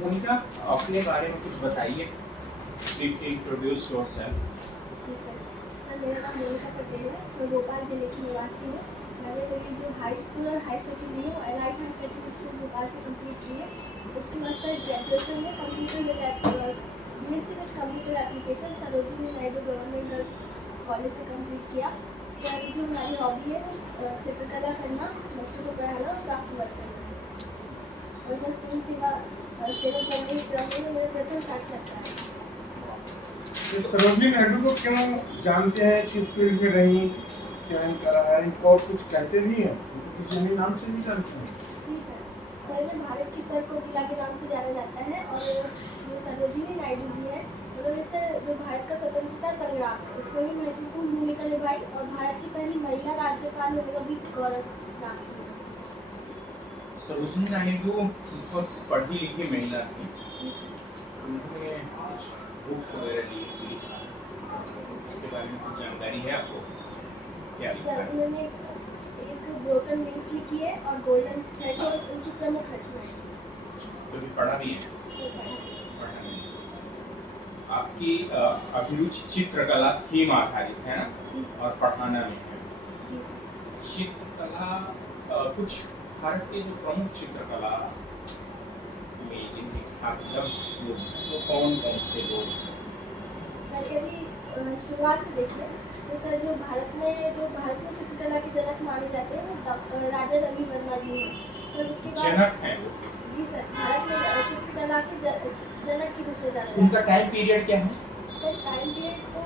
मोनिका, अपने बारे में कुछ बताइए। Introduce yourself. जी सर। सर मेरा नाम मोनिका पटेल है, मैं भोपाल जिले की निवासी हूँ। मैंने मेरी जो हाई स्कूल और हाई सेकेंडरी है वो elite higher secondary school Bhopal से कंप्लीट की है। उसके बाद सर ग्रेजुएशन में computer with BSc with computer application Sarojini Naidu government girls college से कंप्लीट किया। सर जो हमारी हॉबी है वो चित्रकला करना, बच्चों को पढ़ाना और क्राफ्ट वर्क करना है। और सर सिंह सेवा करने के क्रम में मेरा प्रथम साक्षात्कार है। तो सरोजिनी नायडू को क्यों जानते हैं, किस फील्ड में रही, क्या करा है, इनको और कुछ कहते नहीं है, किसी अन्य नाम से भी जानते हैं? जी सर। सर ने भारत की स्वर कोकिला के नाम से जाना जाता है और जो सरोजिनी नायडू जी हैं उन्होंने सर जो भारत का स्वतंत्रता संग्राम है उसमें भी महत्वपूर्ण भूमिका निभाई और भारत की पहली महिला राज्यपाल होने का भी गौरव प्राप्त किया। सरोजिनी नायडू बहुत पढ़ी लिखी महिला थी। जी सर। उन्होंने कुछ बुक्स वगैरह ली थी, उसके बारे में कुछ जानकारी है आपको? क्या लिखा सर है? उन्होंने एक ब्रोकन विंग्स लिखी है और गोल्डन थ्रेशोल्ड उनकी प्रमुख रचना है। कभी पढ़ा भी है? सर पढ़ा है। पढ़ा नहीं। आपकी अभिरुचि चित्रकला थीम आधारित है ना, जी सर। और पढ़ाना में है। जी सर। चित्रकला कुछ भारत के जो प्रमुख चित्रकला में जिनके ख्याति लोग हैं वो कौन कौन से लोग हैं? सर यदि शुरुआत से देखें तो सर जो भारत में चित्रकला के जनक माने जाते हैं वो राजा रवि वर्मा जी हैं। सर उसके बाद जनक हैं वो? जी सर, भारत में चित्रकला के जनक के रूप से जाना जाता उनका टाइम पीरियड क्या है? है। सर टाइम पीरियड तो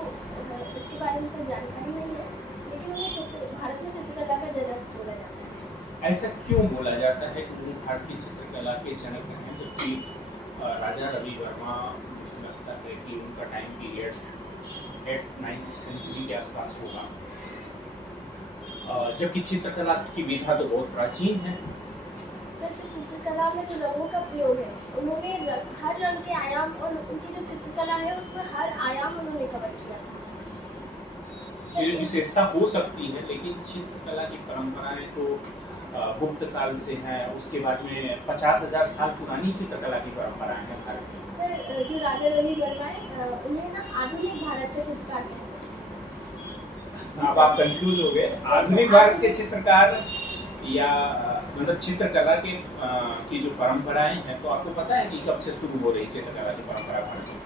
उसके बारे में सर जानकारी नहीं है, लेकिन उन्हें भारत में चित्रकला का जनक बोला जाता है। ऐसा क्यों बोला जाता है कि वो भारतीय चित्रकला के जनक हैं, जबकि राजा रवि वर्मा, मुझे लगता है कि उनका टाइम पीरियड 8th-9th सेंचुरी के आसपास होगा, जबकि चित्रकला की विधा तो बहुत प्राचीन है। सर जो चित्रकला में जो रंगों का प्रयोग है उन्होंने हर रंग के आयाम और उनकी जो चित्रकला है उसमें हर आयाम उन्होंने कवर किया। ये विशेषता हो सकती है, लेकिन चित्रकला की परंपराएं तो गुप्त काल से है। उसके बाद में 50,000 साल पुरानी चित्रकला की परंपराएं हैं भारत में। सर जो राजा रवि वर्मा है उन्हें ना आधुनिक भारत के चित्रकार कहते हैं। अब आप कंफ्यूज हो गए। आधुनिक भारत के चित्रकार या मतलब चित्रकला के की जो परंपराएं हैं, तो आपको पता है कि कब से शुरू हो रही चित्रकला की परंपरा भारत में?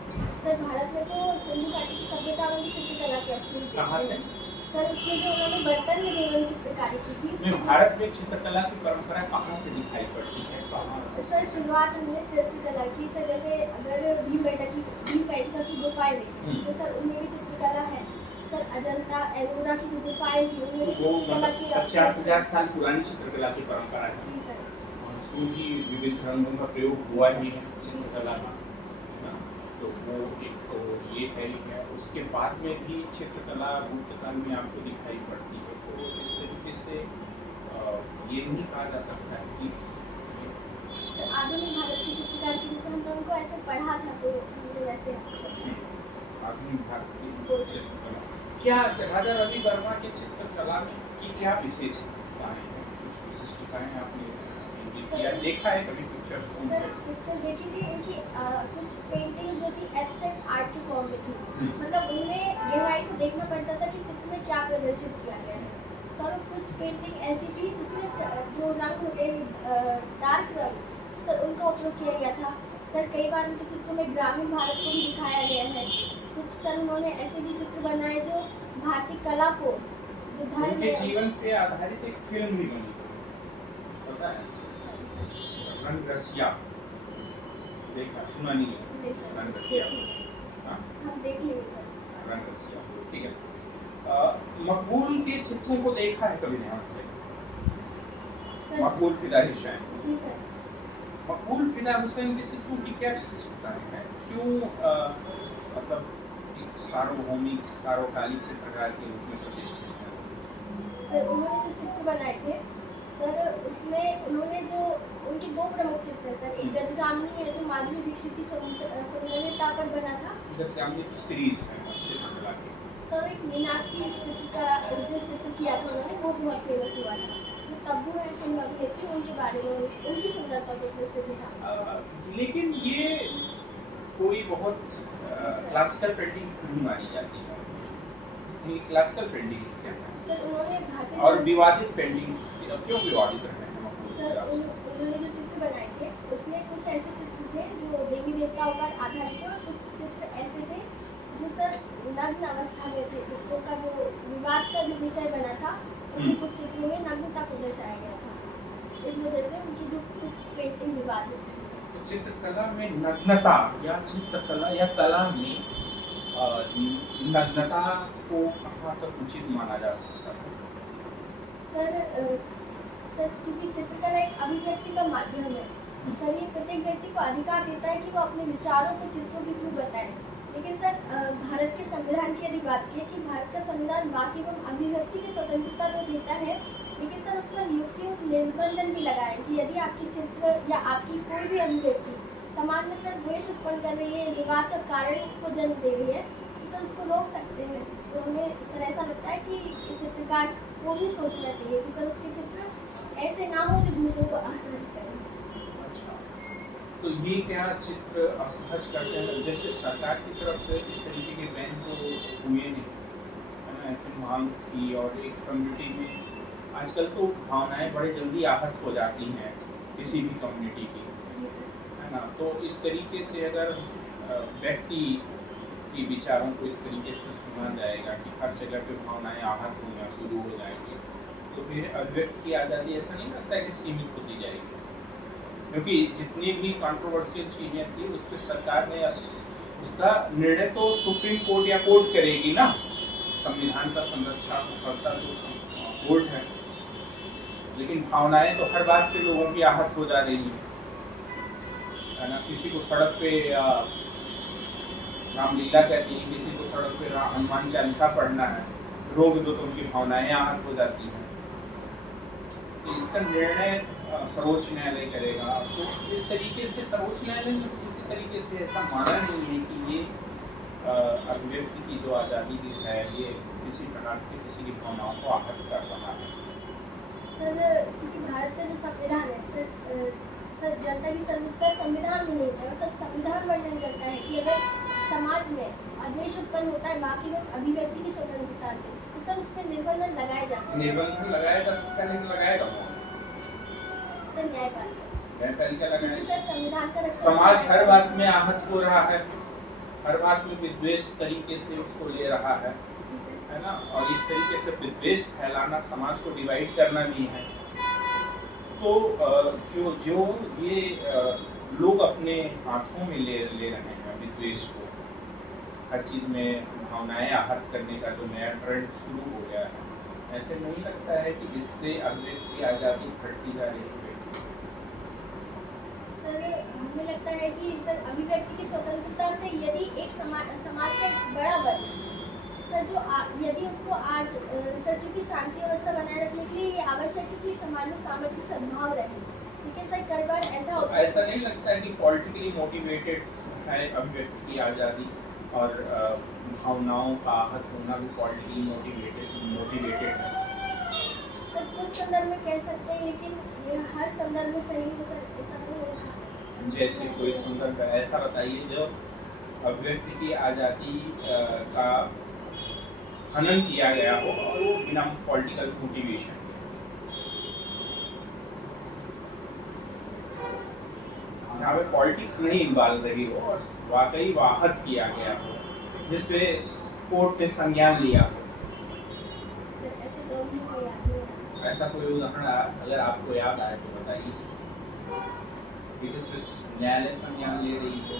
सर भारत में तो सिंधु घाटी की सभ्यता में भी चित्रकला के अवशेष देखते कहाँ से? हैं। सर उसमें जो उन्होंने बर्तन में जो उन्होंने चित्रकारी की थी। में भारत में चित्रकला की परंपरा कहाँ से दिखाई पड़ती है, कहाँ? सर शुरुआत उन्होंने चित्रकला की। सर जैसे अगर भीमबेटका की गुफाएं देखें तो सर उनमें भी चित्रकला है। सर अजंता एलोरा की जो गुफाएं थी उनमें भी वो चित्रकला मतलब की 50,000 साल पुरानी चित्रकला की परंपरा है। जी सर। और उसमें भी विविध रंगों का प्रयोग हुआ ही है चित्रकला में, है ना? तो वो एक तो ये है। उसके बाद में भी चित्रकला गुप्त काल में आपको दिखाई पड़ती है, तो इस तरीके से ये नहीं कहा जा सकता है कि सर आधुनिक भारत की चित्रकार के रूप में हमने उनको ऐसे पढ़ा था तो हमने वैसे आधुनिक भारत की चित्रकला क्या राजा रवि वर्मा के चित्रकला में की क्या विशेषताएं हैं? कुछ विशिष्टताएं आपने किया देखा है कभी पिक्चर्स को? सर पिक्चर देखी थी उनकी कुछ पेंटिंग जो थी एब्स्ट्रैक्ट आर्ट की फॉर्म में थी। मतलब उनमें गहराई से देखना पड़ता था कि चित्र में क्या प्रदर्शित किया गया है। सर कुछ पेंटिंग ऐसी थी जिसमें जो रंग होते हैं डार्क रंग, सर उनका उपयोग किया गया था। सर कई बार उनके चित्रों में ग्रामीण भारत को भी दिखाया गया है। कुछ सर उन्होंने ऐसे भी चित्र बनाए जो भारतीय कला को जो धर्म उनके जीवन पे आधारित एक फिल्म भी बनी थी, पता है? रंग रसिया देखा सुना नहीं? रंग रसिया, हाँ? हम देख लेंगे सर। रंग रसिया, ठीक है। मकबूल के चित्रों को देखा है कभी ध्यान से? सर मकबूल फिदा हुसैन, जी सर। मकबूल फिदा हुसैन के चित्रों की क्या विशिष्टताएं हैं? क्यों मतलब एक सार्वभौमिक सार्वकालिक चित्रकार के रूप में प्रतिष्ठित है? सर उन्होंने जो चित्र बनाए थे सर उसमें उन्होंने जो उनकी दो प्रमुख चित्र है सर, एक गजगामिनी है जो माधुरी दीक्षित की सौंदर्यता पर बना था। गजगामिनी की सीरीज है चित्रकला की। सर एक मीनाक्षी चित्रकला जो चित्र किया था उन्होंने वो बहुत फेमस हुआ था। जो तब्बू है फिल्म अभिनेत्री उनके बारे में उनकी सुंदरता को प्रसिद्ध था। लेकिन ये कोई बहुत क्लासिकल पेंटिंग्स नहीं मानी जाती है। ये क्लासिकल पेंटिंग्स क्या है सर उन्होंने भारतीय और विवादित पेंटिंग्स क्यों विवादित रहे हैं? हम आपको सर बताते हैं। उन्होंने जो चित्र बनाए थे उसमें कुछ ऐसे चित्र थे जो देवी देवताओं पर आधारित थे और कुछ चित्र ऐसे थे जो सर नग्न अवस्था में थे। चित्रों का जो विवाद का जो विषय बना था उनके कुछ चित्रों में नग्नता को दर्शाया गया था। इस वजह से उनकी जो कुछ पेंटिंग विवादित थी। तो चित्रकला में नग्नता या चित्रकला या कला में नग्नता को कहाँ तक उचित माना जा सकता है? सर चूंकि चित्रकला एक अभिव्यक्ति का माध्यम है, सर ये प्रत्येक व्यक्ति को अधिकार देता है कि वो अपने विचारों को चित्रों के थ्रू बताए। लेकिन सर भारत के संविधान की यदि बात की कि भारत का संविधान वाक एवं अभिव्यक्ति की स्वतंत्रता तो देता है, लेकिन सर उस पर युक्ति और निर्बंधन भी लगाए कि यदि आपकी चित्र या आपकी कोई भी अभिव्यक्ति समाज में सर द्वेष उत्पन्न कर रही है, विवाद का कारण को जन्म दे रही है, तो सर उसको रोक सकते हैं। तो हमें सर ऐसा लगता है कि चित्रकार को भी सोचना चाहिए कि सर उसके चित्र ऐसे ना हो जो दूसरों को असहज करें। अच्छा, तो ये क्या चित्र असहज करते हैं? जैसे सरकार की तरफ से इस तरीके के बैन तो हुए नहीं, है ना? ऐसी मांग थी और एक कम्युनिटी में आजकल तो भावनाएं बड़े जल्दी आहत हो जाती हैं किसी भी कम्युनिटी की, है ना? तो इस तरीके से अगर व्यक्ति की विचारों को इस तरीके से सुना जाएगा कि हर जगह पे भावनाएं आहत होना शुरू हो जाएंगी, तो फिर अभिव्यक्ति की आज़ादी ऐसा नहीं लगता है कि सीमित होती जाएगी। क्योंकि जितनी भी कंट्रोवर्शियल चीज़ें थी उस पर सरकार ने उसका निर्णय तो सुप्रीम कोर्ट या कोर्ट करेगी ना। संविधान का संरक्षण करता तो कोर्ट है, लेकिन भावनाएं तो हर बात पे लोगों की आहत हो जा रही है ना? किसी को सड़क पे रामलीला कहती है, किसी को सड़क पे हनुमान चालीसा पढ़ना है, रोक दो तो उनकी भावनाएं आहत हो जाती हैं। तो इसका निर्णय सर्वोच्च न्यायालय करेगा। तो इस तरीके से सर्वोच्च न्यायालय ने किसी तरीके से ऐसा माना नहीं है कि ये अभिव्यक्ति की जो आज़ादी है ये किसी प्रकार से किसी की भावनाओं को आहत कर रहा है। सर चूंकि भारत का जो संविधान है सर जनता की सर्वोच्चता संविधान में नहीं है। और सर संविधान वर्णन करता है कि अगर समाज में अद्वेष उत्पन्न होता है बाकी में अभिव्यक्ति की स्वतंत्रता से, तो सर उस पर निर्बंधन लगाए जा सकते हैं। निर्बंधन लगाया जा सकता है, लेकिन लगाएगा कौन? सर न्यायपालिका लगाएगा। सर संविधान का रक्षा समाज हर बात में आहत हो रहा है, हर बात में विद्वेष तरीके से उसको ले रहा है ना? और इस तरीके से विद्वेष फैलाना समाज को डिवाइड करना भी है। तो जो ये लोग अपने हाथों में ले रहे हैं विद्वेष को, हर चीज़ में भावनाएं आहत करने का जो नया ट्रेंड शुरू हो गया है, ऐसे नहीं लगता है कि इससे अभिव्यक्ति की आज़ादी घटती जा रही है? सर हमें लगता है कि सर अभिव्यक्ति की स्वतंत्रता से यदि एक समाज का एक बड़ा वर्ग सर यदि उसको आज सर चूंकि शांति व्यवस्था बनाए रखने के लिए ये आवश्यक है कि समाज में सामाजिक सद्भाव रहे, लेकिन सर कई बार ऐसा होता है। ऐसा नहीं लगता है कि पॉलिटिकली मोटिवेटेड है अभिव्यक्ति की आज़ादी और भावनाओं का आहत होना भी पॉलिटिकली मोटिवेटेड है? सर कुछ संदर्भ में कह सकते हैं, लेकिन ये हर संदर्भ में सही है सर, ऐसा नहीं होगा। जैसे कोई संदर्भ ऐसा बताइए जो अभिव्यक्ति की आज़ादी का हनन किया गया हो और वो बिना पॉलिटिकल मोटिवेशन, यहाँ पे पॉलिटिक्स नहीं इन्वॉल्व रही हो और वाकई आहत किया गया हो, जिसपे कोर्ट ने संज्ञान लिया हो। ऐसा कोई उदाहरण अगर आपको याद आए तो बताइए। जिस न्यायालय संज्ञान ले रही हो,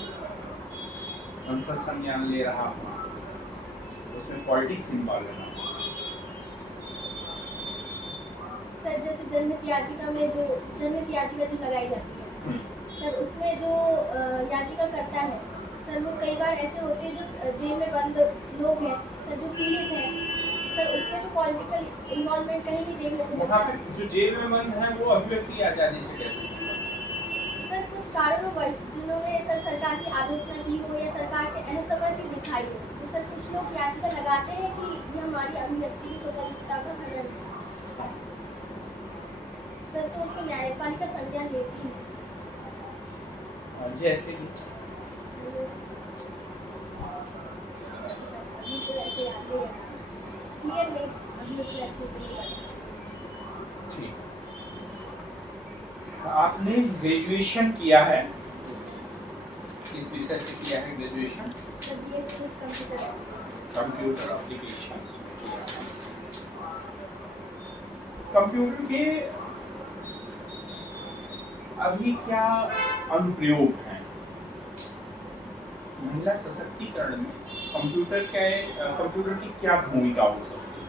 संसद संज्ञान ले रहा हो, उसमें पॉलिटिक्स इन्वॉल्व है। सर जैसे जनहित याचिका में जो जनहित याचिका जो लगाई जाती है सर, उसमें जो याचिका करता है सर, वो कई बार ऐसे होते हैं जो जेल में बंद लोग हैं सर, जो पीड़ित हैं सर, उसमें तो पॉलिटिकल इन्वॉल्वमेंट कहीं नहीं देखने को वहाँ पे जो जेल में बंद है वो अभिव्यक्ति आज़ादी से कैसे सर कुछ कारणोंवश जिन्होंने सर सरकार की आलोचना की हो या सरकार से असहमति दिखाई हो, तो सर कुछ लोग याचिका लगाते हैं कि ये हमारी अभिव्यक्ति की स्वतंत्रता का हनन है। सर तो उसमें न्यायपालिका संज्ञान लेती है। जैसे कि अभी तो ऐसे याद नहीं आ रहा, क्लियर नहीं, अभी उतने अच्छे से नहीं पता। ठीक, आपने ग्रेजुएशन किया है, किस विषय से किया है graduation? Sir BSc with computer application. Computer applications में किया है। कंप्यूटर के अभी क्या अनुप्रयोग हैं महिला सशक्तिकरण में? कंप्यूटर की क्या भूमिका हो सकती है?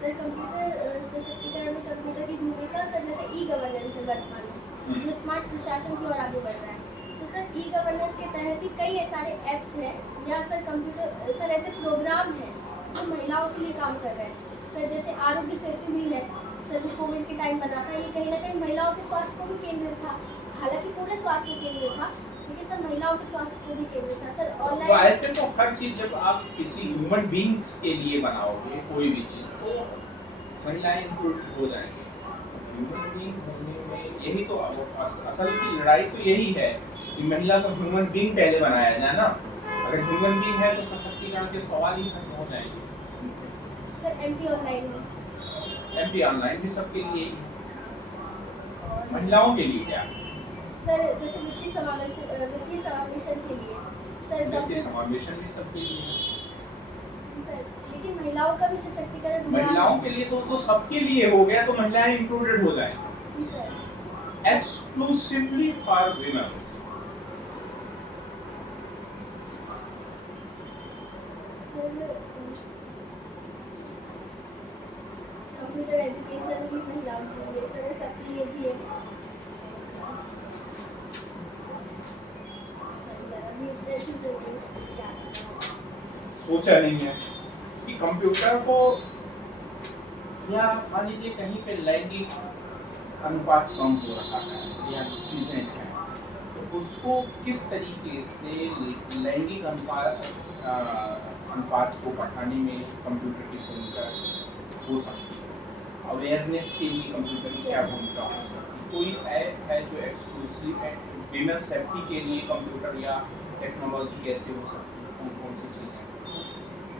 सर कंप्यूटर सशक्तिकरण में कंप्यूटर की भूमिका सर जैसे ई गवर्नेंस है वर्तमान में जो स्मार्ट प्रशासन की ओर आगे बढ़ रहा है, तो सर ई गवर्नेंस के तहत ही कई सारे ऐप्स हैं या सर कंप्यूटर सर ऐसे प्रोग्राम हैं जो महिलाओं के लिए काम कर रहे हैं। सर जैसे आरोग्य सेतु भी है सर, जो कोविड के टाइम बना था, ये कहीं ना कहीं महिलाओं के स्वास्थ्य को भी केंद्रित था, हालांकि पूरे स्वास्थ्य को केंद्रित था लेकिन सर महिलाओं के स्वास्थ्य को भी केंद्रित था। सर तो ऑनलाइन ऐसे तो हर चीज जब आप किसी ह्यूमन बींग्स के लिए बनाओगे कोई भी चीज तो महिलाएं इंक्लूड हो जाएंगी। ह्यूमन बींग होने में यही तो असल की लड़ाई तो यही है कि महिला को ह्यूमन बींग पहले बनाया जाए ना। अगर ह्यूमन बींग है तो सशक्तिकरण के सवाल ही खत्म हो जाएंगे। सर एमपी ऑनलाइन है, एमपी ऑनलाइन भी सबके लिए ही है। महिलाओं के लिए क्या? सर जैसे वित्तीय समावेशन के लिए सर वित्तीय समावेशन भी सबके लिए है। सर लेकिन महिलाओं का भी सशक्तिकरण हुआ है। महिलाओं के लिए तो सबके लिए हो गया, तो महिलाएं इंक्लूडेड हो जाएंगी। जी sir. Exclusively for women. Computer education भी महिलाओं के लिए सर, सबके लिए भी है। सर अभी उतने अच्छे से नहीं याद। सोचा नहीं है कि कंप्यूटर को या मान लीजिए कहीं पे लैंगिक अनुपात कम हो रहा है या चीज़ें हैं तो उसको किस तरीके से लैंगिक अनुपात को बढ़ाने में कंप्यूटर की भूमिका हो सकती है। अवेयरनेस के लिए कंप्यूटर की क्या भूमिका हो सकती है? कोई ऐप है जो एक्सक्लूसिव है विमेन सेफ्टी के लिए कंप्यूटर या टेक्नोलॉजी कैसे हो सकती है, कौन कौन सी चीज़ें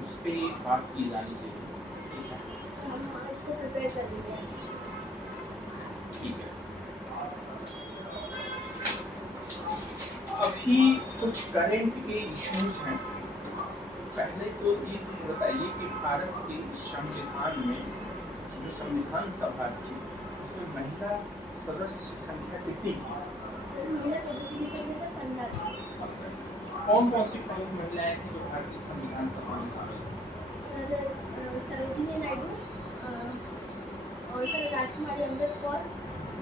उस पर बात की जानी चाहिए। हम इसको प्रिपेयर कर लेंगे अच्छे से। ठीक है, अभी कुछ करंट के इश्यूज हैं। पहले तो ये चीज़ बताइए कि भारत के संविधान में जो संविधान सभा थी उसमें महिला सदस्य संख्या कितनी थी? सर महिला सदस्य की संख्या 15 थी। कौन कौन सी प्रमुख महिलाएं थी जो भारतीय संविधान सभा में शामिल थी? सर सरोजिनी नायडू और सर राजकुमारी अमृत कौर,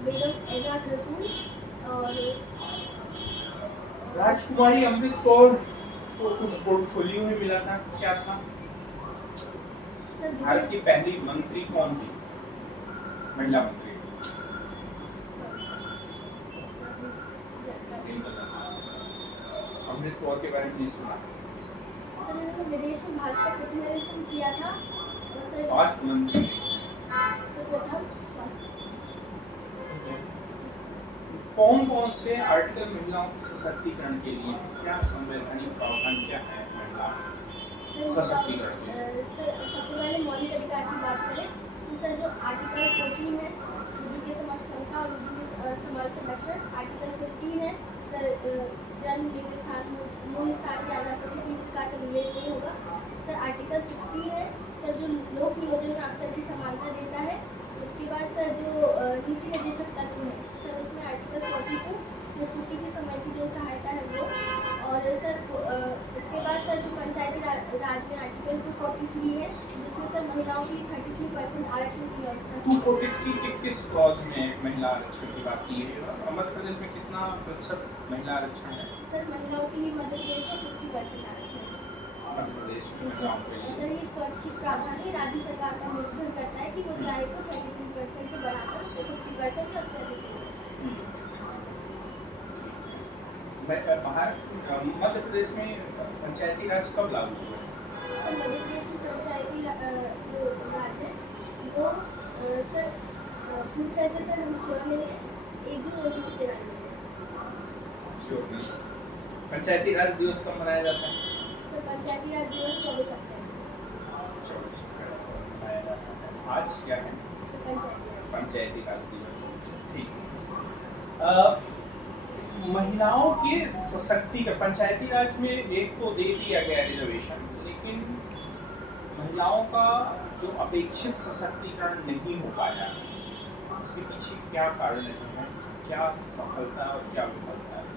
बेगम एजाज रसूल और राजकुमारी अमृत कौर को कुछ पोर्टफोलियो में मिला था, क्या था? सर भारत की पहली मंत्री कौन थी, महिला मंत्री? अमृत कौर के बारे में नहीं सुना। सर उन्होंने विदेश में भारत का प्रतिनिधित्व भी किया था और सर स्वास्थ्य मंत्री प्रथम स्वास्थ्य। कौन कौन से आर्टिकल महिलाओं के सशक्तिकरण के लिए, क्या संवैधानिक प्रावधान क्या है महिला सशक्तिकरण के? सर सबसे पहले मौलिक अधिकार की बात करें तो सर जो आर्टिकल 14 है विधि के समक्ष समता और विधि के समान संरक्षण, आर्टिकल 15 है सर जन्म लिंग स्थान मूल स्थान के आधार पर किसी प्रकार का विवेक नहीं होगा। सर आर्टिकल 16 है सर जो लोक नियोजन में अवसर की समानता देता है। उसके बाद सर जो नीति निर्देशक तत्व है सर उसमें आर्टिकल 42 प्रसूति के समय की जो सहायता है वो, और सर उसके बाद सर जो पंचायती राज में आर्टिकल 243 है जिसमें सर महिलाओं की 33% आरक्षण की व्यवस्था की। 243 के किस क्लॉज में महिला आरक्षण की बात की है? मध्य प्रदेश में कितना प्रतिशत महिला आरक्षण है? सर महिलाओं के लिए मध्य प्रदेश में 50% आरक्षण है। मध्य प्रदेश में महिलाओं के लिए सर ये स्वैच्छिक प्रावधान है, राज्य सरकार पर निर्भर करता है कि वो चाहे तो 33% से बढ़ाकर उसे 50% या उससे अधिक कर सकती है। बाहर मध्य प्रदेश में पंचायती राज कब लागू हुआ? सर मध्य प्रदेश में पंचायती जो राज है वो सर पूरी तरह से सर हम श्योर नहीं है, 1 जून 1993 में। श्योर नहीं। पंचायती राज दिवस कब मनाया जाता है? सर पंचायती राज दिवस 24 अप्रैल 24 अप्रैल को मनाया जाता है। आज क्या है? पंचायती राज दिवस। ठीक है। महिलाओं के सशक्तिकरण, पंचायती राज में एक तो दे दिया गया रिजर्वेशन, लेकिन महिलाओं का जो अपेक्षित सशक्तिकरण नहीं हो पाया, उसके पीछे क्या कारण है, क्या सफलता और क्या विफलता है?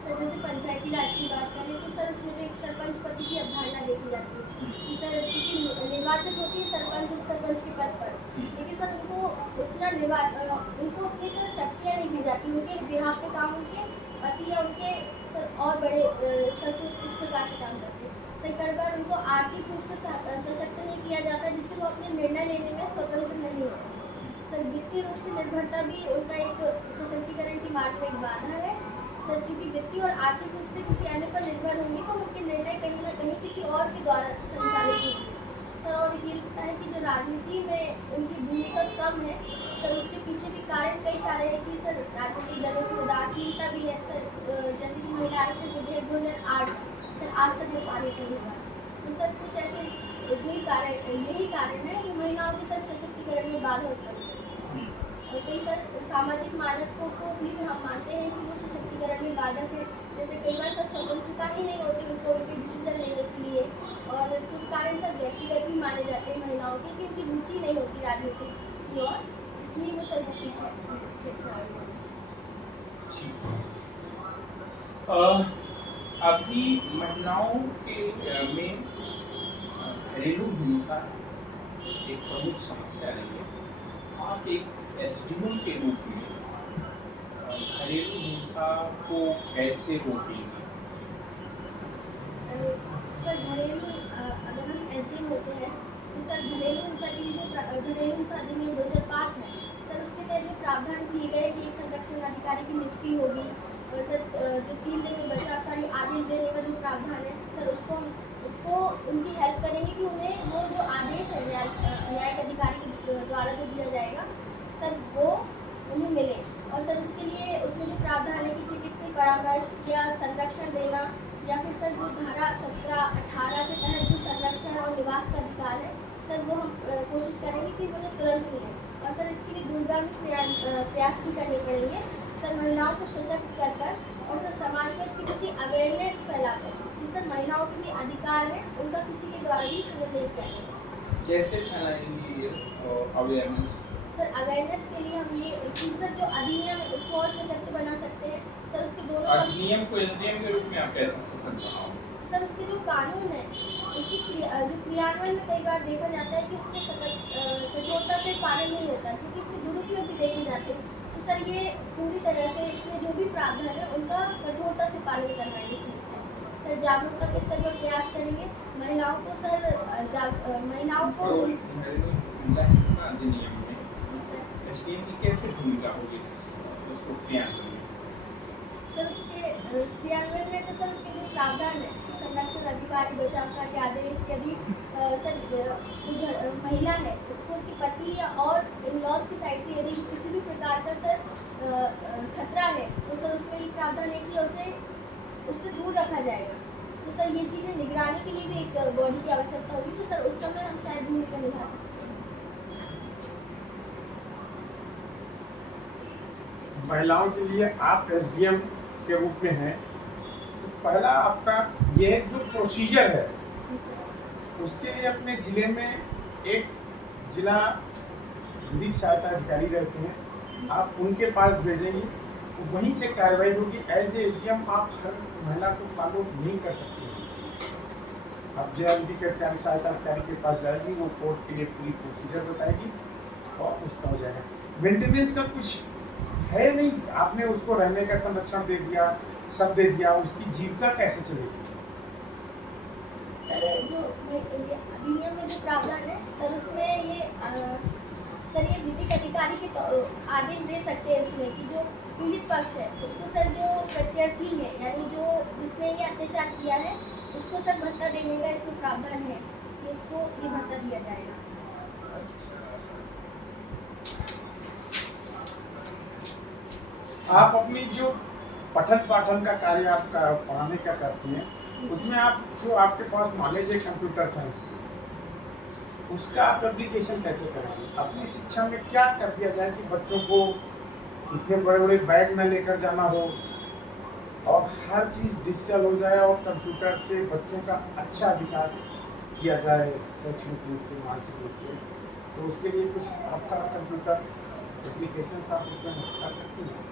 सर जैसे पंचायती राज की बात करें तो सर उसमें जो एक सरपंच पद की अवधारणा देखी जाती है कि सर चूंकि निर्वाचित होती है सरपंच उप सरपंच के पद पर, लेकिन सर उनको उनको उतनी सर शक्तियाँ नहीं दी जाती, उनके बिहाफ पे काम उनके पति या उनके सर और बड़े ससुर इस प्रकार से काम करते हैं। सर कई बार उनको आर्थिक रूप से सशक्त नहीं किया जाता, जिससे वो अपने निर्णय लेने में स्वतंत्र नहीं होते। सर वित्तीय रूप से निर्भरता भी उनका एक सशक्तिकरण की मार्ग में एक बाधा है। सर चूंकि वित्तीय और आर्थिक रूप से किसी अन्य पर निर्भर होंगे तो उनके निर्णय कहीं ना कहीं किसी और के द्वारा संचालित होंगे। सर और ये लगता है कि जो राजनीति में उनकी भूमिका कम है, सर उसके पीछे भी कारण कई सारे हैं कि सर राजनीतिक दलों की उदासीनता भी है। सर जैसे कि महिला आरक्षण विधेयक 2008 सर आज तक में पारित नहीं हुआ, तो सर कुछ ऐसे यही कारण है जो महिलाओं के सर सशक्तिकरण में बाधा उत्पन्न करते हैं। और कई सर सामाजिक मानकों को भी हम मानते हैं कि वो सशक्तिकरण में बाधक है। जैसे कई बार सर स्वतंत्रता ही नहीं होती उनको उनके डिसीजन लेने के लिए, और कुछ कारण सर व्यक्तिगत भी माने जाते हैं महिलाओं के कि उनकी रुचि नहीं होती राजनीति की ओर, इसलिए वो सर वो पीछे इस क्षेत्र में आगे बढ़ने से। ठीक है। अभी महिलाओं के में घरेलू हिंसा एक प्रमुख समस्या रही है। आप एक एसडीएम के रूप में घरेलू हिंसा को कैसे रोकेंगे? सर घरेलू अगर हम एसडीएम होते हैं तो सर घरेलू हिंसा के लिए जो घरेलू हिंसा अधिनियम 2005 है, सर उसके तहत जो प्रावधान किए गए कि एक संरक्षण अधिकारी की नियुक्ति होगी, और सर जो 3 दिन में बचावकारी आदेश देने का जो प्रावधान है, सर उसको उनकी हेल्प करेंगे कि उन्हें वो जो आदेश है न्यायिक अधिकारी के द्वारा जो दिया जाएगा सर वो उन्हें मिले। और सर उसके लिए उसमें जो प्रावधान है कि चिकित्सीय परामर्श या संरक्षण देना, या फिर सर जो धारा 17-18 के तहत जो संरक्षण और निवास का अधिकार है, सर वो हम कोशिश करेंगे कि उन्हें तुरंत मिले। और सर इसके लिए दूरगामी प्रयास भी करने पड़ेंगे, सर महिलाओं को सशक्त कर कर और सर समाज में इसके प्रति अवेयरनेस फैलाकर कि सर महिलाओं के लिए अधिकार है, उनका किसी के द्वारा भी हमें नहीं किया जा सकता। कैसे फैलाएंगे अवेयरनेस? सर अवेयरनेस के लिए हम ये कि सर जो अधिनियम है उसको और सशक्त बना सकते हैं। सर उसके दोनों अधिनियम को एसडीएम के रूप में आप कैसे सशक्त बनाओगे? सर उसके जो कानून है उसकी जो क्रियान्वयन में कई बार देखा जाता है कि उतने कठोरता से पालन नहीं होता, क्योंकि इसके दुरुपयोग भी देखे जाते हैं। तो सर ये पूरी तरह से इसमें जो भी प्रावधान है उनका कठोरता से पालन करवाएंगे सुनिश्चित। सर जागरूकता के स्तर पर प्रयास करेंगे, महिलाओं को सर महिलाओं को महिला हिंसा अधिनियम में एसडीएम की कैसे भूमिका होगी उसको क्रियान्वयन में? सर उसके क्रियान्वयन में तो सर उसके जो प्रावधान है संरक्षण अधिकारी बचावकारी आदेश, यदि सर जो महिला है उसको उसके पति या और इन लॉज की साइड से यदि किसी भी प्रकार का सर खतरा है तो सर उसमें ये प्रावधान है कि उससे दूर रखा जाएगा। तो सर ये चीज़ें निगरानी के लिए भी एक बॉडी की आवश्यकता होगी, तो सर उस समय हम शायद भूमिका निभा सकते हैं। महिलाओं के लिए आप एसडीएम के रूप में हैं, तो पहला आपका ये जो प्रोसीजर है उसके लिए अपने ज़िले में एक जिला विधिक सहायता अधिकारी रहते हैं, आप उनके पास भेजेंगे, वहीं से कार्रवाई होगी। एज ए एसडीएम आप हर महिला को फॉलो नहीं कर सकते हैं। आप जिला विधिक अधिकारी सहायता अधिकारी के पास जाएगी, वो कोर्ट के लिए पूरी प्रोसीजर बताएगी और उसका हो जाएगा। मेंटेनेंस का कुछ है नहीं, आपने उसको रहने का संरक्षण दे दिया, सब दे दिया, उसकी जीविका कैसे चलेगी? सर जो अधिनियम में जो प्रावधान है सर उसमें ये सर ये विधिक अधिकारी के आदेश दे सकते हैं इसमें कि जो पीड़ित पक्ष है उसको सर जो प्रत्यर्थी है यानी जो जिसने ये अत्याचार किया है उसको सर भत्ता देने का इसमें प्रावधान है कि उसको ये भत्ता दिया जाएगा। आप अपनी जो पठन पाठन का कार्य आपका पढ़ाने का करती हैं उसमें आप जो आपके पास नॉलेज है कंप्यूटर साइंस की उसका आप एप्लीकेशन कैसे करेंगे? अपनी शिक्षा में क्या कर दिया जाए कि बच्चों को इतने बड़े बड़े बैग न लेकर जाना हो और हर चीज़ डिजिटल हो जाए और कंप्यूटर से बच्चों का अच्छा विकास किया जाए शैक्षणिक रूप से मानसिक रूप से, तो उसके लिए कुछ आपका कंप्यूटर एप्लीकेशन आप उसमें कर सकती हैं?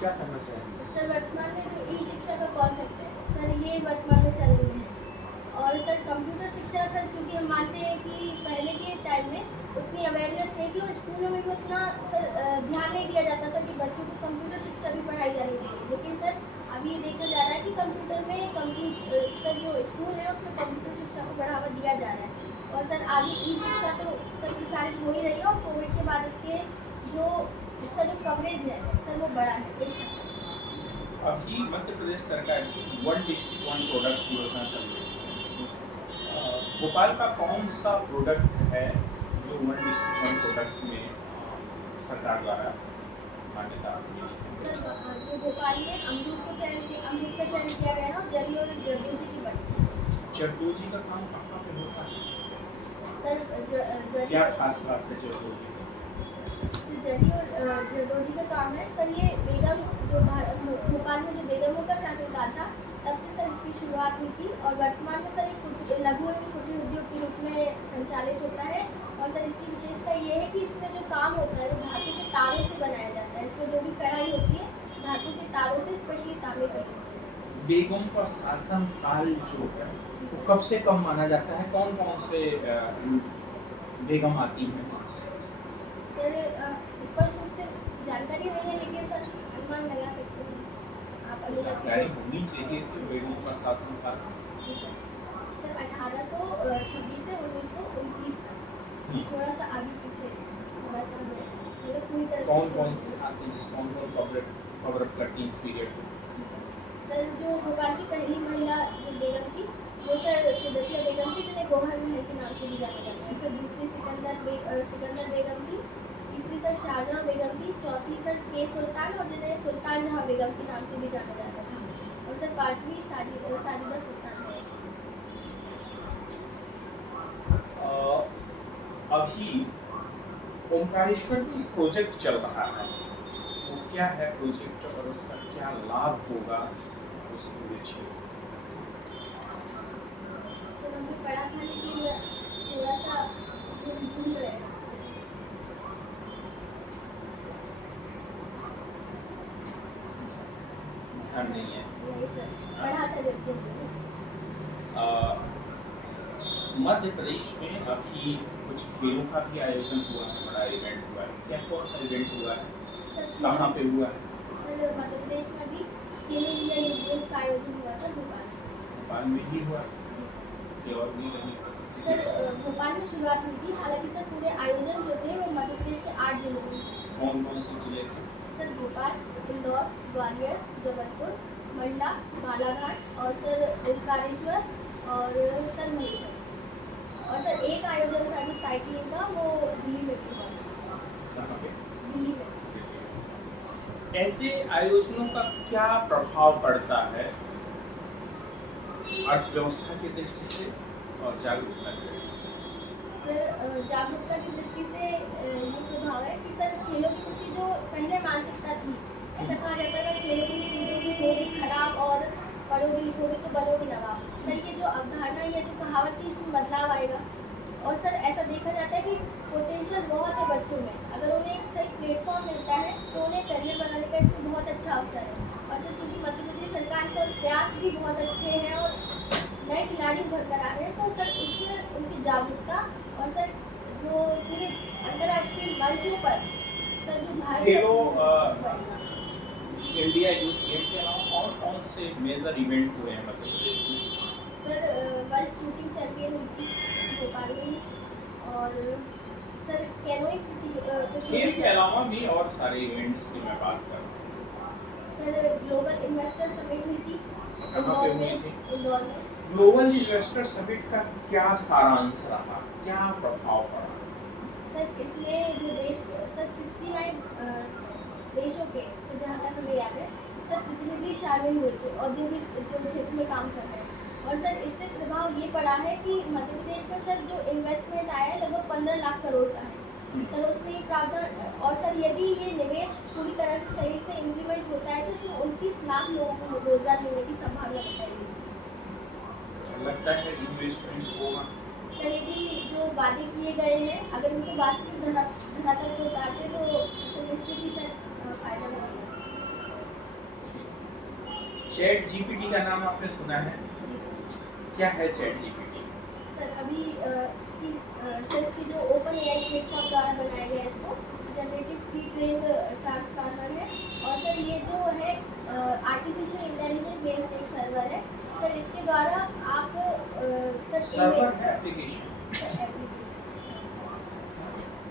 क्या करना चाहिए? सर वर्तमान में जो ई शिक्षा का कॉन्सेप्ट है सर ये वर्तमान में चल रही है और सर कंप्यूटर शिक्षा सर चूँकि हम मानते हैं कि पहले के टाइम में उतनी अवेयरनेस नहीं थी और स्कूलों में भी उतना सर ध्यान नहीं दिया जाता था कि बच्चों को कंप्यूटर शिक्षा भी पढ़ाई जानी चाहिए, लेकिन सर अभी ये देखा जा रहा है कि कंप्यूटर में सर जो स्कूल है उसमें कंप्यूटर शिक्षा को बढ़ावा दिया जा रहा है और सर आगे ई शिक्षा तो सर प्रसारित हो ही रही है और कोविड के बाद इसका जो कवरेज है सर वो बड़ा है एक शिक्षा। अभी मध्य प्रदेश सरकार की वन डिस्ट्रिक्ट वन प्रोडक्ट योजना चल रही है। भोपाल का कौन सा प्रोडक्ट है जो वन डिस्ट्रिक्ट वन प्रोडक्ट में सरकार द्वारा मान्यता मिली है? सर जो भोपाल में अमरूद का चयन किया गया है और जरी और जरदोजी की बनी। जरदोजी का काम कहाँ पे होता है? सर क्या खास बात है जरदोजी? जरी और जरदोजी का काम है सर ये बेगम जो भोपाल में जो बेगमों का शासनकाल था तब से सर इसकी शुरुआत हुई थी और वर्तमान में सर एक लघु एवं कुटीर उद्योग के रूप में संचालित होता है और सर इसकी विशेषता ये है कि इसमें जो काम होता है वो धातु के तारों से बनाया जाता है। इसमें जो भी कढ़ाई होती है धातु के तारों से, स्पेशली तांबे का। बेगम का शासन काल जो है वो कब से कब माना जाता है? कौन कौन से बेगम आती हैं? सर स्पष्ट रूप से जानकारी नहीं है लेकिन सर अनुमान लगा सकते हैं आप। जानकारी होनी चाहिए थी बेगम का शासन काल। सर 1826 से 1929 तक, थोड़ा सा आगे पीछे, थोड़ा सा मतलब पूरी तरह कौन कौन आती हैं? कौन कौन कवर करती हैं इस पीरियड में? सर जो भोपाल की पहली महिला जो बेगम थी वो सर फिरदौसिया बेगम थी जिन्हें गौहर महल के नाम से भी जाना जाता है। सर दूसरी सिकंदर बेगम थी, तीसरी सर शाहजहां बेगम थी, चौथी सर के सुल्तान और जिन्हें सुल्तान जहां बेगम के नाम से भी जाना जाता था, और सर पांचवी साजिदा सुल्तान है। अभी ओमकारेश्वर में प्रोजेक्ट चल रहा है, वो क्या है प्रोजेक्ट और उसका क्या लाभ होगा उस पूरे क्षेत्र? सर हमने पढ़ा था लेकिन थोड़ा सा भूल रहे हैं। ध्यान नहीं है। नहीं सर, पढ़ा था जबकि मध्य प्रदेश में अभी कुछ खेलों का भी आयोजन हुआ है, बड़ा इवेंट हुआ है। क्या कौन सा इवेंट हुआ है? कहाँ पे हुआ है? सर मध्य प्रदेश में भी खेलो इंडिया यूथ गेम्स का आयोजन हुआ था भोपाल में ही हुआ है जी और भी नहीं? सर भोपाल में शुरुआत हुई थी, हालांकि सर पूरे आयोजन जो थे वो मध्य प्रदेश के 8 जिलों में। कौन कौन से जिले थे? सर भोपाल, इंदौर, ग्वालियर, जबलपुर, मंडला, बालाघाट और सर ओंकारेश्वर और सर महेश्वर। और सर एक आयोजन था जो साइकिलिंग का, वो दिल्ली में भी हुआ। कहाँ पे? दिल्ली में। ऐसे आयोजनों का क्या प्रभाव पड़ता है अर्थव्यवस्था की दृष्टि से और जागरूकता की दृष्टि से? सर जागरूकता की दृष्टि से ये प्रभाव है कि सर खेलों के प्रति जो पहले मानसिकता थी, ऐसा कहा जाता था खेलोगी कूदोगी होगी खराब और पढ़ोगी लिखोगी तो बनोगी नवाब। सर ये जो अवधारणा या जो कहावत थी इसमें बदलाव आएगा और सर ऐसा देखा जाता है कि पोटेंशियल बहुत है बच्चों में, अगर उन्हें एक सही प्लेटफॉर्म मिलता है तो उन्हें करियर बनाने का इसमें बहुत अच्छा अवसर है। और सर चूँकि मध्य प्रदेश सरकार से प्रयास भी बहुत अच्छे हैं और नए खिलाड़ी उभर कर आ रहे हैं, तो सर उसमें उनकी जागरूकता और सर जो पूरे अंतर्राष्ट्रीय मंचों पर सर जो भारत इंडिया यूथ गेम के अलावा और कौन से मेजर इवेंट हुए हैं मध्य प्रदेश में? सर वर्ल्ड शूटिंग चैंपियन हुई थी भोपाल में, और सर कैनोइंग पे खेल के अलावा भी और सारे इवेंट्स की मैं बात कर रहा हूँ। सर ग्लोबल इन्वेस्टर समिट हुई थी कहाँ पे हुई थी? इंदौर में। ग्लोबल इन्वेस्टर समिट का क्या सारांश रहा, क्या प्रभाव पड़ा? सर इसमें जो देश के सर 69 देशों के से जहाँ तक हमें याद है सर प्रतिनिधि शामिल हुए थे औद्योगिक जो क्षेत्र में काम कर रहे हैं। और सर इससे प्रभाव ये पड़ा है कि मध्य प्रदेश में सर जो इन्वेस्टमेंट आया है लगभग 15 लाख करोड़ का है। सर उसमें ये प्रावधान और सर यदि ये निवेश पूरी तरह से सही से इम्प्लीमेंट होता है तो इसमें 29 लाख लोगों को रोजगार मिलने की संभावना बताई गई। लगता है इन्वेस्टमेंट होगा। सर यदि जो वादे किए गए हैं अगर उनको वास्तविक धरातल पर उतारते तो सर निश्चित ही सर फायदा मिलेगा। चैट जीपीटी का नाम आपने सुना है? क्या है चैट जीपीटी? सर अभी इसकी जो ओपन एआई प्लेटफॉर्म द्वारा बनाया गया है इसको जनरेटिव प्री ट्रेन्ड ट्रांसफार्मर है। और सर ये जो है आर्टिफिशियल इंटेलिजेंस बेस्ड एक सर्वर है। सर इसके द्वारा आप सर सर्वर है एप्लीकेशन?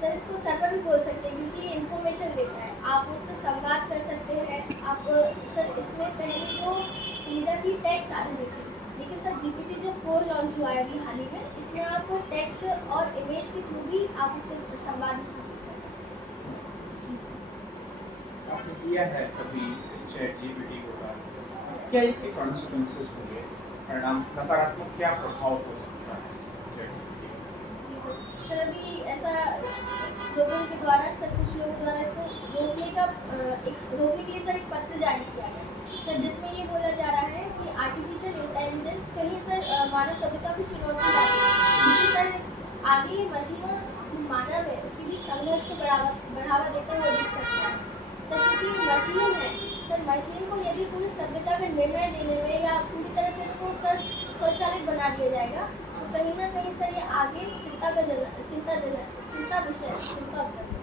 सर इसको सर्वर भी बोल सकते हैं क्योंकि ये इंफॉर्मेशन देता है, आप उससे संवाद कर सकते हैं। आप सर इसमें पहले जो सुविधा थी टेक्स्ट आधारित थी, लेकिन सर जीपीटी जो 4 लॉन्च हुआ है अभी हाल ही में, इसमें आप टेक्स्ट और इमेज के थ्रू भी आप उससे संवाद कर सकते हैं। आपने किया है कभी चैट जीपीटी को? क्या इसके कॉन्सिक्वेंसेस होंगे, परिणाम नकारात्मक क्या प्रभाव हो सकता है चैट जीपीटी? सर अभी ऐसा लोगों के द्वारा सर कुछ लोगों द्वारा इसको रोकने के लिए सर एक पत्र जारी किया गया सर, जिसमें ये बोला जा रहा है कि आर्टिफिशियल इंटेलिजेंस कहीं सर मानव सभ्यता को चुनौती लाती है, क्योंकि सर आगे मशीनों मानव है उसके भी संघर्ष को बढ़ावा देता हुआ दिख सकता है। सर चूँकि मशीन है सर, मशीन को यदि पूरी सभ्यता का निर्णय लेने में या पूरी तरह से इसको सर स्वचालित बना दिया जाएगा तो कहीं ना कहीं सर ये आगे चिंता विषय चिंता उत्पन्न।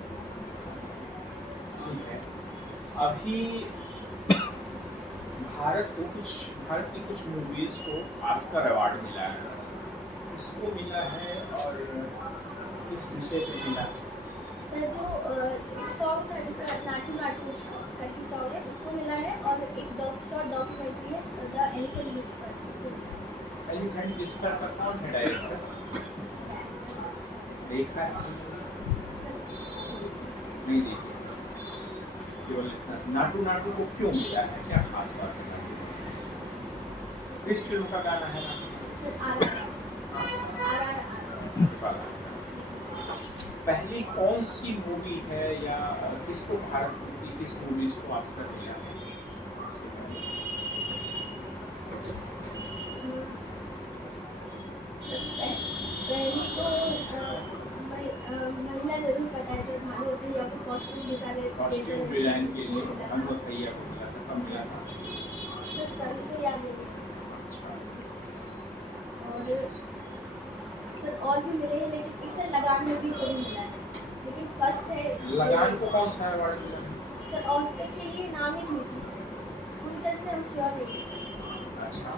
ठीक है, अभी भारत की कुछ मूवीज को ऑस्कर अवार्ड मिला है, किसको मिला है और किस विषय पे मिला? सर जो एक सॉन्ग था जिसका नाटू नाटू करके सॉन्ग है उसको मिला है, और एक शॉर्ट डॉक्यूमेंट्री है द एलिफेंट विस्पर उसको। एलिफेंट विस्पर का कौन है डायरेक्टर? देखा है? नहीं देखा। केवल नाटू नाटू को क्यों मिला है, क्या खास बात है? किस फिल्म का गाना है नाटू? सर पहली कौन सी मूवी है या किसको भारत की किस मूवीज को ऑस्कर मिला है? पहली तो महिला जरूर पता है सर, भानुमति या फिर कॉस्ट्यूम डिजाइन के लिए भानुमति भैया को मिला था, कब मिला था? सर तो याद नहीं और सर और भी मिले हैं, लेकिन एक सर लगान में भी तो नहीं मिला है, लेकिन फर्स्ट है। लगान को कौन सा अवार्ड मिला? सर ऑस्कर के लिए नामित हुई थी सर, पूरी तरह से हम श्योर नहीं है सर। अच्छा,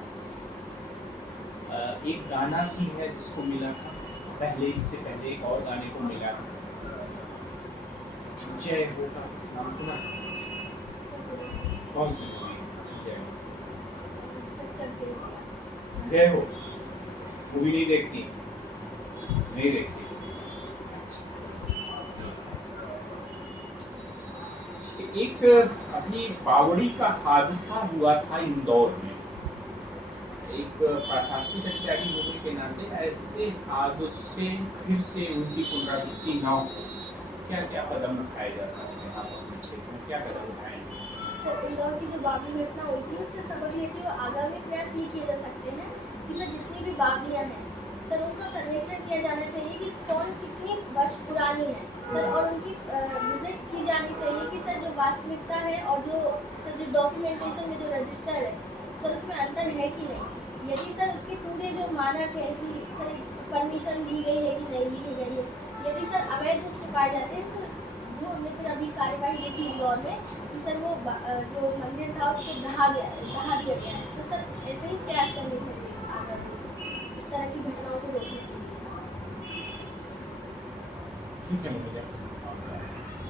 एक गाना भी है जिसको मिला था पहले, इससे पहले एक और गाने को मिला, जय हो का नाम सुना? कौन सी मूवी? जय हो मूवी नहीं देखती? नहीं देखती। एक अभी बावड़ी का हादसा हुआ था इंदौर में, एक प्रशासनिक अधिकारी होने के नाते ऐसे हादसे फिर से उनकी पुनरावृत्ति न हो, क्या क्या कदम उठाए जा सकते हैं? आप अपने क्षेत्र में क्या कदम उठाएंगे? सर इंदौर की जो बावड़ी घटना हुई थी उससे सबक लेते हुए आगामी प्रयास ये किए जा सकते हैं कि सर जितनी भी बावड़ियाँ हैं सर उनका सर्वेक्षण किया जाना चाहिए कि कौन कितनी वर्ष पुरानी है सर, और उनकी विजिट की जानी चाहिए कि सर जो वास्तविकता है और जो सर जो डॉक्यूमेंटेशन में जो रजिस्टर है सर उसमें अंतर है कि नहीं। यदि सर उसके पूरे जो मानक है कि सर परमिशन ली गई है कि नहीं ली गई है, यदि सर अवैध रूप से पाए जाते हैं तो जो हमने फिर अभी कार्यवाही देखी इंदौर में कि सर वो जो मंदिर था उसको ढहा दिया गया है, तो सर ऐसे ही प्रयास करने चाहिए इस तरह की घटनाओं को रोकने के लिए। ठीक है, है।